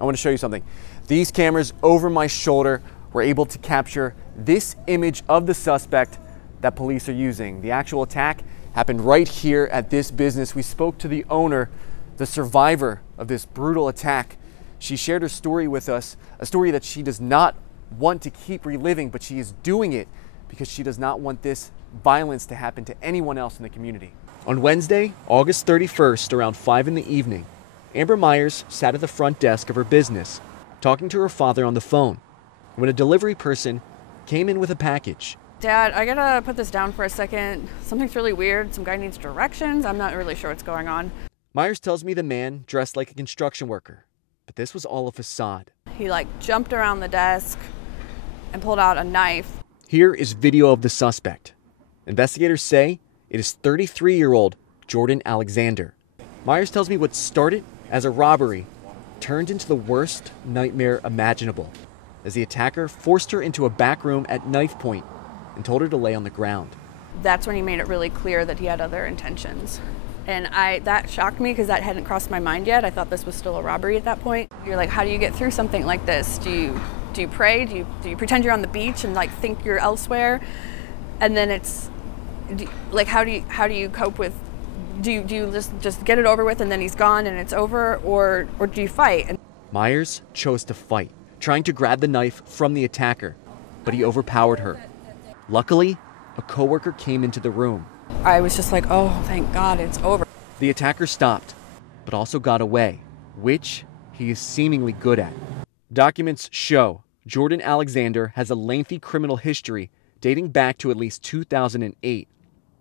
I want to show you something. These cameras over my shoulder were able to capture this image of the suspect that police are using. The actual attack happened right here at this business. We spoke to the owner, the survivor of this brutal attack. She shared her story with us, a story that she does not want to keep reliving, but she is doing it because she does not want this violence to happen to anyone else in the community. On Wednesday, August 31st, around 5 in the evening, Amber Myers sat at the front desk of her business, talking to her father on the phone, when a delivery person came in with a package. Dad, I gotta put this down for a second. Something's really weird. Some guy needs directions. I'm not really sure what's going on. Myers tells me the man dressed like a construction worker, but this was all a facade. He jumped around the desk and pulled out a knife. Here is video of the suspect. Investigators say it is 33-year-old Jordan Alexander. Myers tells me what started as a robbery turned into the worst nightmare imaginable, as the attacker forced her into a back room at knife point and told her to lay on the ground. That's when he made it really clear that he had other intentions. And that shocked me because that hadn't crossed my mind yet. I thought this was still a robbery at that point. You're like, how do you get through something like this? Do you pray? Do you pretend you're on the beach and think you're elsewhere? And then how do you cope with? Do you just get it over with and then he's gone and it's over, or do you fight? And Myers chose to fight, trying to grab the knife from the attacker, but he overpowered her. Luckily, a coworker came into the room. I was just like, oh, thank God it's over. The attacker stopped, but also got away, which he is seemingly good at. Documents show Jordan Alexander has a lengthy criminal history dating back to at least 2008.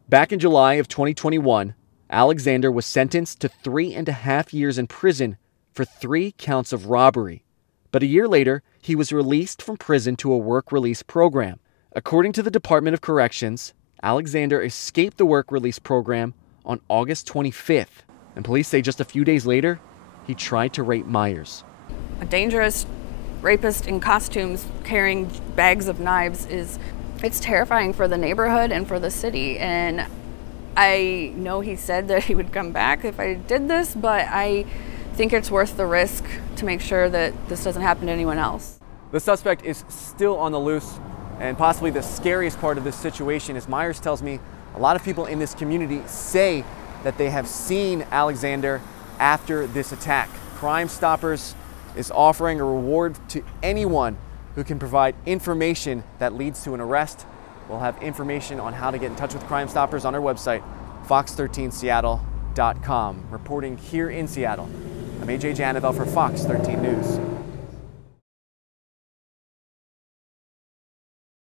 Back in July of 2021, Alexander was sentenced to 3.5 years in prison for 3 counts of robbery. But a year later, he was released from prison to a work release program. According to the Department of Corrections, Alexander escaped the work release program on August 25th, and police say just a few days later, he tried to rape Myers. A dangerous rapist in costumes carrying bags of knives it's terrifying for the neighborhood and for the city. And I know he said that he would come back if I did this, but I think it's worth the risk to make sure that this doesn't happen to anyone else. The suspect is still on the loose, and possibly the scariest part of this situation is Myers tells me a lot of people in this community say that they have seen Alexander after this attack. Crime Stoppers is offering a reward to anyone who can provide information that leads to an arrest. We'll have information on how to get in touch with Crime Stoppers on our website, fox13seattle.com. Reporting here in Seattle, I'm AJ Janavel for Fox 13 News.